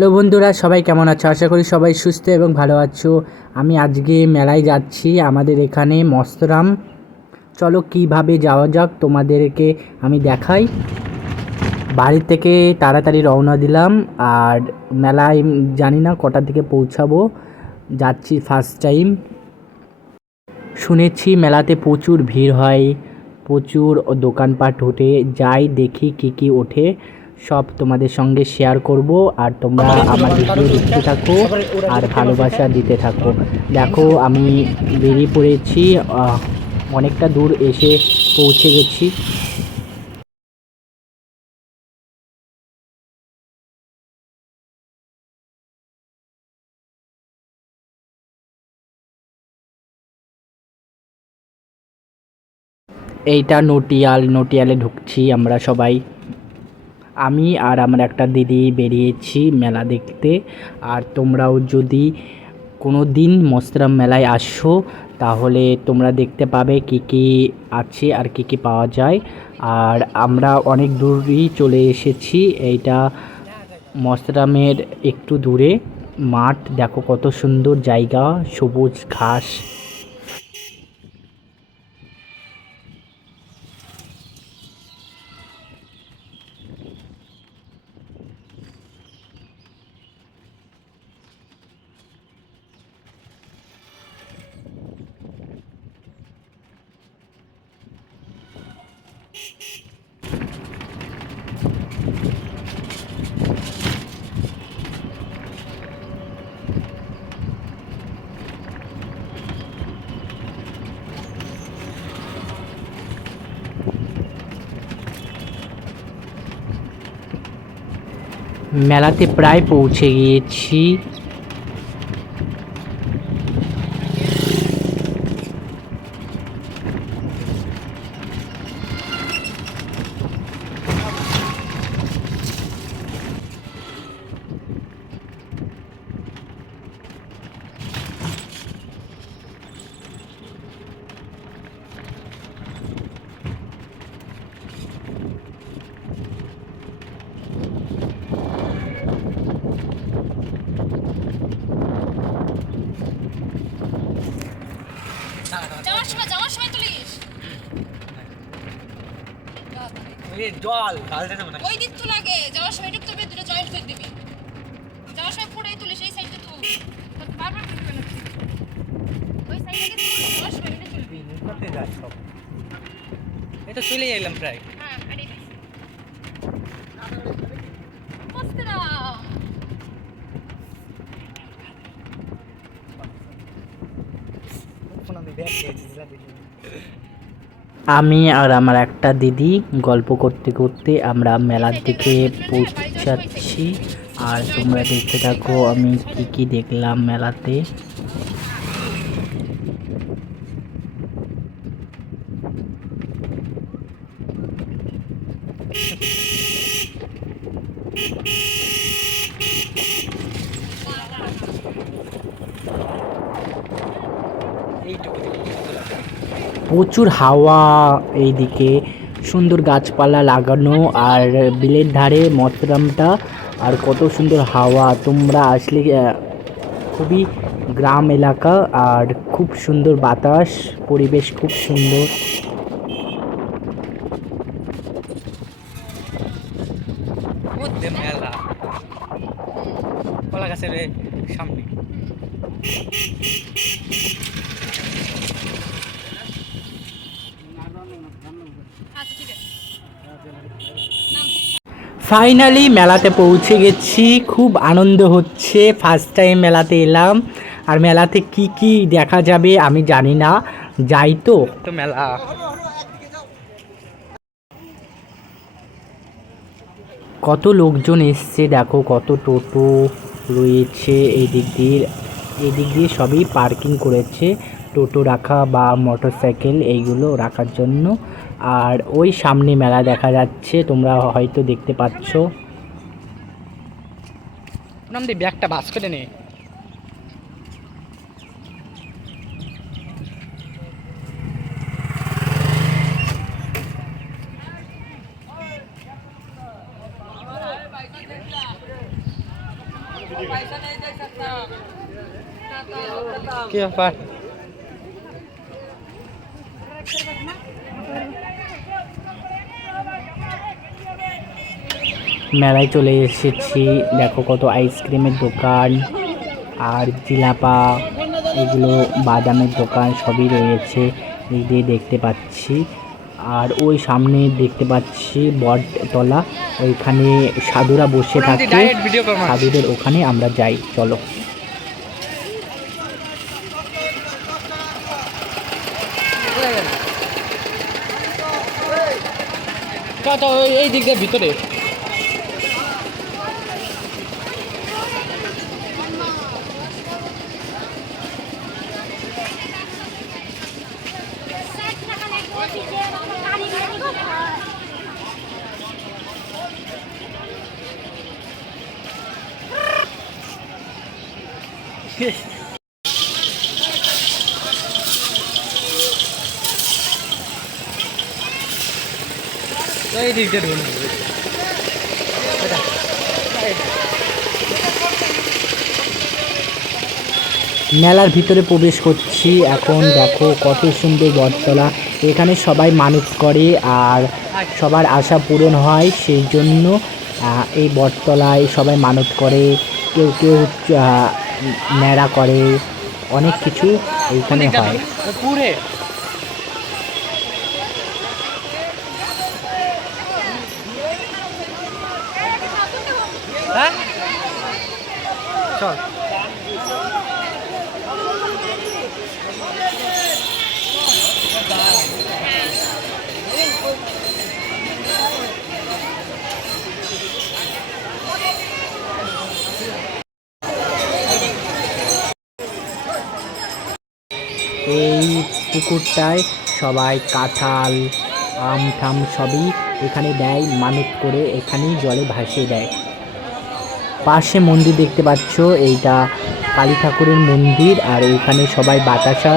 Hello বন্ধুরা, সবাই কেমন আছো? আশা করি সবাই সুস্থ এবং ভালো আছো। আমি আজকে মেলায় যাচ্ছি, আমাদের এখানে মস্তরাম। চলো কীভাবে যাওয়া যাক তোমাদেরকে আমি দেখাই। বাড়ি থেকে তাড়াতাড়ি রওনা দিলাম, আর মেলায় জানি না কটা থেকে পৌঁছাবো। যাচ্ছি ফার্স্ট টাইম শুনেছি মেলাতে প্রচুর ভিড় হয়, প্রচুর দোকানপাট ওঠে, যাই দেখি কি কি ওঠে। সব তোমাদের সঙ্গে শেয়ার করব আর তোমরা আমার ভিডিও দেখতে থাকো আর ভালোবাসা দিতে থাকো। দেখো আমি বেরিয়ে পড়েছি অনেকটা দূর এসে পৌঁছে গেছি। এইটা নটিয়াল নটিয়ালে ঢুকছি আমরা সবাই। আমি আর আমার একটা দিদি বেরিয়েছি মেলা দেখতে। আর তোমরাও যদি কোনো দিন মস্তরাম মেলায় আসো, তাহলে তোমরা দেখতে পাবে কি কি আছে আর কি কি পাওয়া যায়। আর আমরা অনেক দূরই চলে এসেছি, এইটা মস্তরামের একটু দূরে। মাঠ, দেখো কত সুন্দর জায়গা, সবুজ ঘাস। মেলাতে প্রায় পৌঁছে গিয়েছি যাওয়ার সময় যাওয়ার সময় তুলিস জল কালটা না ওই দিক তুল আগে যাওয়ার সময় এটুক তুলবি দুটো জয়েন্ট করে দিবি। যাওয়ার সময় পুরোই তুলিস এই সাইডে তুল। বারবার তুলবে না ওই সাইডে তুল যাওয়ার সময় এটা তুলবি। করতে যাস সব। এটা চলে এলাম প্রায়। হ্যাঁ আরে বসতে আমি ব্যাগ দেখি। আমি আর আমার একটা দিদি গল্প করতে করতে আমরা মেলার দিকে পৌঁছাচ্ছি। আর তোমরা দেখতে থাকো, আমি কি কি দেখলাম মেলাতে। এইটুকু। প্রচুর হাওয়া এইদিকে, সুন্দর গাছপালা লাগানো আর বিলের ধারে মতরামটা আর কত সুন্দর হাওয়া। তোমরা আসলে খুবই গ্রাম এলাকা আর খুব সুন্দর বাতাস, পরিবেশ খুব সুন্দর। সামনে। আচ্ছা ঠিক আছে। ফাইনালি মেলাতে পৌঁছে গেছি খুব আনন্দ হচ্ছে ফার্স্ট টাইম মেলাতে এলাম। আর মেলাতে কি কি দেখা যাবে আমি জানি না যাই তো। তো মেলা। কত লোকজন এসছে দেখো কত টোটো রয়েছে এই দিক দিয়ে। এই দিক দিয়ে সবই পার্কিং করেছে টোটো রাখা বা মোটর সাইকেল এইগুলো রাখার জন্য। আর ওই সামনে মেলা দেখা যাচ্ছে তোমরা হয়তো দেখতে পাচ্ছ। ব্যাগটা বাস করে নে। কি ব্যাপার? মেলায় চলে এসেছি। দেখো কত আইসক্রিমের দোকান আর জিলাপা এগুলো বাদামের দোকান সবই রয়েছে। এই দিয়ে দেখতে পাচ্ছি। আর ওই সামনে দেখতে পাচ্ছি বটতলা। ওইখানে সাধুরা বসে থাকে। সাধুদের ওখানে আমরা যাই। চলো এই দিক দিয়ে ভিতরে। মেলার ভিতরে প্রবেশ করছি। এখন দেখো কত সুন্দর বটতলা। এখানে সবাই মানত করে আর সবার আশা পূরণ হয় সেই জন্য এই বটতলায় সবাই মানত করে। কেউ কেউ ন্যাড়া করে। অনেক কিছু এইখানে হয়। হ্যাঁ চল। এই পুকুরটায় সবাই কাঁঠাল, আম, ঠাম সবই এখানে দেয়, মানত করে এখানেই জলে ভাসিয়ে দেয়। পাশে মন্দির দেখতে পাচ্ছ এইটা কালী ঠাকুরের মন্দির আর এখানে সবাই বাতাসা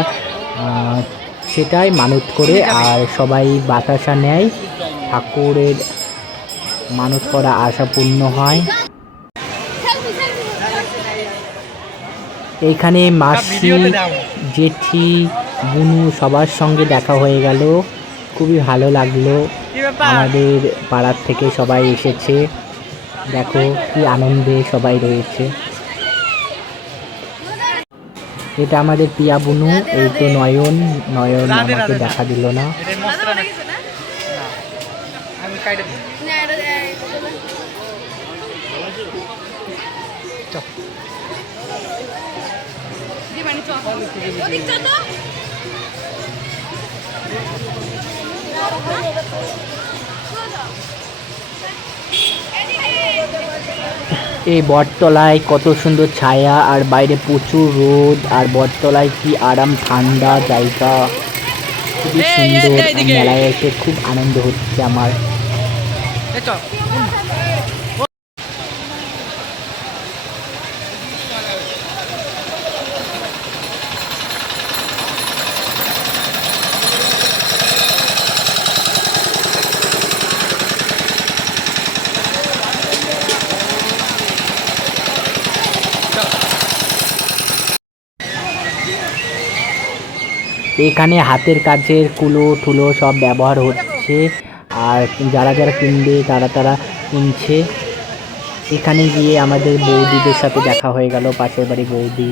সেটাই মানত করে আর সবাই বাতাসা নেয়। ঠাকুরের মানত করা আশা পূর্ণ হয়। এইখানে মাসি জেঠি বুনু সবার সঙ্গে দেখা হয়ে গেল। খুবই ভালো লাগল। আমাদের পাড়ার থেকে সবাই এসেছে। দেখো কি আনন্দে সবাই রয়েছে। এটা আমাদের পিয়া বুনু এই তো নয়ন নয়ন আমাকে দেখা দিল না মস্ত না আমি কাইটে দিই এই বটতলায় কত সুন্দর ছায়া আর বাইরে প্রচুর রোদ আর বটতলায় কি আরাম ঠান্ডা জায়গা। খুবই সুন্দর মেলায় এসে খুব আনন্দ হচ্ছে আমার। এখানে হাতের কাজের কুলো ঠুলো সব ব্যবহার হচ্ছে। আর যারা যারা কিনবে, তারা তারা কিনছে। এখানে গিয়ে আমাদের বৌদিদের সাথে দেখা হয়ে গেল, পাশের বাড়ি বৌদি।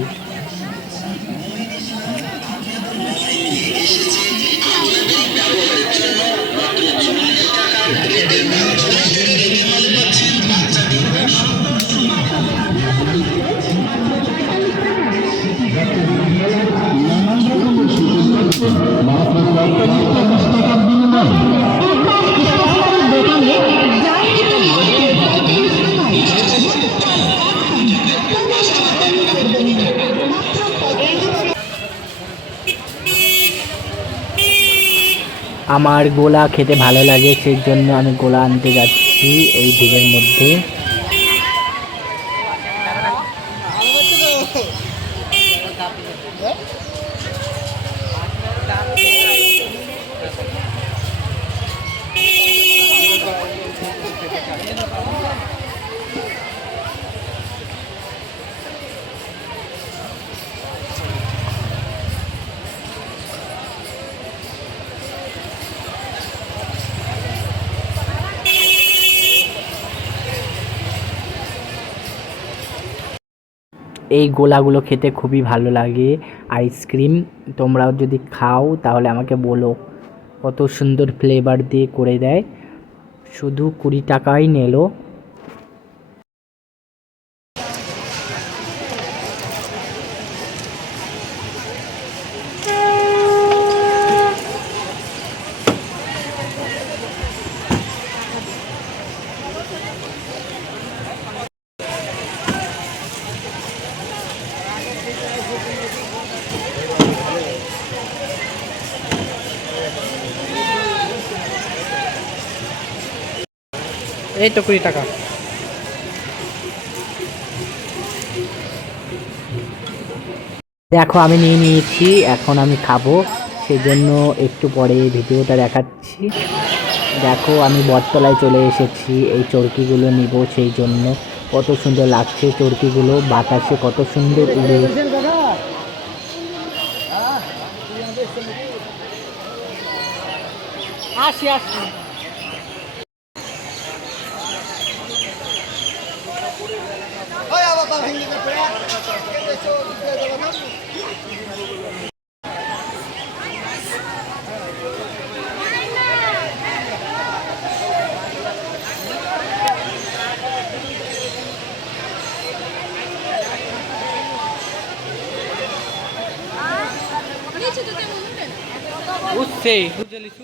আমার গোলা খেতে ভালো লাগে সেই জন্য আমি গোলা আনতে যাচ্ছি এই ভিড়ের মধ্যে। এই গোলাগুলো খেতে খুবই ভালো লাগে। আইসক্রিম তোমরাও যদি খাও তাহলে আমাকে বলো। কত সুন্দর ফ্লেভার দিয়ে করে দেয়। শুধু কুড়ি টাকাই নিলো। এই তো কুড়ি টাকা। দেখো আমি নিয়ে নিয়েছি এখন আমি খাব। সেজন্য একটু পরে ভিডিওটা দেখাচ্ছি। দেখো আমি বটতলায় চলে এসেছি এই চরকিগুলো নিব সেই জন্য কত সুন্দর লাগছে চরকিগুলো বাতাসে কত সুন্দর উড়ে। আসি আসি নিচে তো তেমন উঠবে না। উঠছে বুঝে লিছু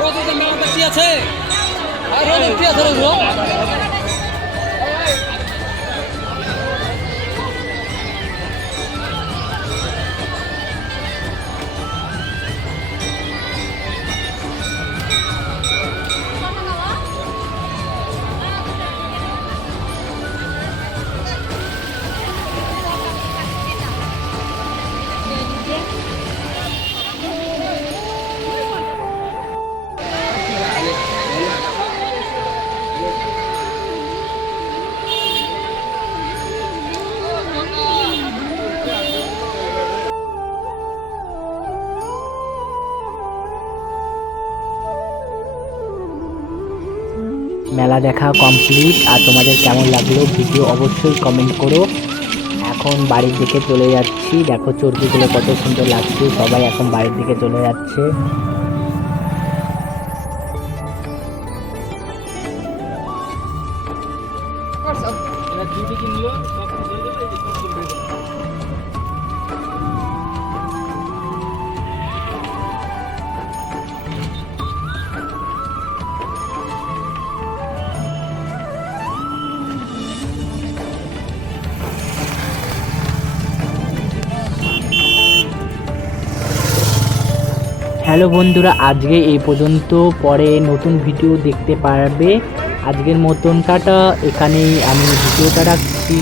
রোদের মেলাটা কি মেলা দেখা কমপ্লিট আর তোমাদের কেমন লাগল ভিডিও অবশ্যই কমেন্ট করো। এখন বাড়ির দিকে চলে যাচ্ছি। দেখো চর্বিগুলো কত সুন্দর লাগছে। সবাই এখন বাড়ির দিকে চলে যাচ্ছে। হ্যালো বন্ধুরা, আজকে এই পর্যন্ত। পরে নতুন ভিডিও দেখতে পারবে। আজকের মতন টাটা এখানেই আমি ভিডিওটা রাখছি।